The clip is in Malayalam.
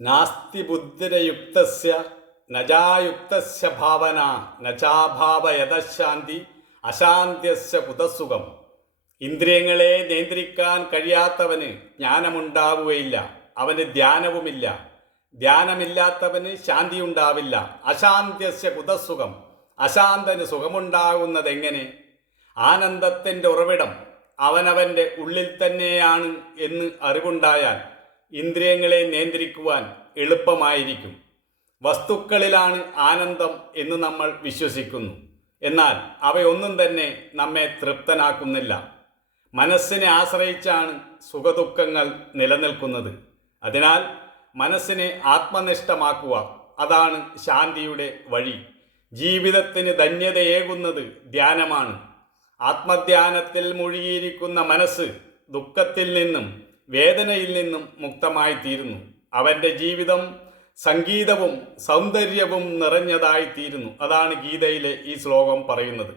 നാസ്തി ബുദ്ധിരയുക്തസ്യ നജായുക്തസ്യ ഭാവന നചാഭാവയതശാന്തി അശാന്ത്യസ്യ കുതസുഖം. ഇന്ദ്രിയങ്ങളെ നിയന്ത്രിക്കാൻ കഴിയാത്തവന് ജ്ഞാനമുണ്ടാവുകയില്ല, അവന് ധ്യാനവുമില്ല. ധ്യാനമില്ലാത്തവന് ശാന്തിയുണ്ടാവില്ല. അശാന്ത്യസ്യ കുതസുഖം, അശാന്തന് സുഖമുണ്ടാകുന്നതെങ്ങനെ? ആനന്ദത്തിൻ്റെ ഉറവിടം അവനവൻ്റെ ഉള്ളിൽ തന്നെയാണ് എന്ന് അറിവുണ്ടായാൽ ഇന്ദ്രിയങ്ങളെ നിയന്ത്രിക്കുവാൻ എളുപ്പമായിരിക്കും. വസ്തുക്കളിലാണ് ആനന്ദം എന്ന് നമ്മൾ വിശ്വസിക്കുന്നു, എന്നാൽ അവയൊന്നും തന്നെ നമ്മെ തൃപ്തനാക്കുന്നില്ല. മനസ്സിനെ ആശ്രയിച്ചാണ് സുഖദുഃഖങ്ങൾ നിലനിൽക്കുന്നത്. അതിനാൽ മനസ്സിനെ ആത്മനിഷ്ഠമാക്കുക, അതാണ് ശാന്തിയുടെ വഴി. ജീവിതത്തിന് ധന്യതയേകുന്നത് ധ്യാനമാണ്. ആത്മധ്യാനത്തിൽ മുഴുകിയിരിക്കുന്ന മനസ്സ് ദുഃഖത്തിൽ നിന്നും വേദനയിൽ നിന്നും മുക്തമായി തീരുന്നു. അവൻ്റെ ജീവിതം സംഗീതവും സൗന്ദര്യവും നിറഞ്ഞതായിത്തീരുന്നു. അതാണ് ഗീതയിലെ ഈ ശ്ലോകം പറയുന്നത്.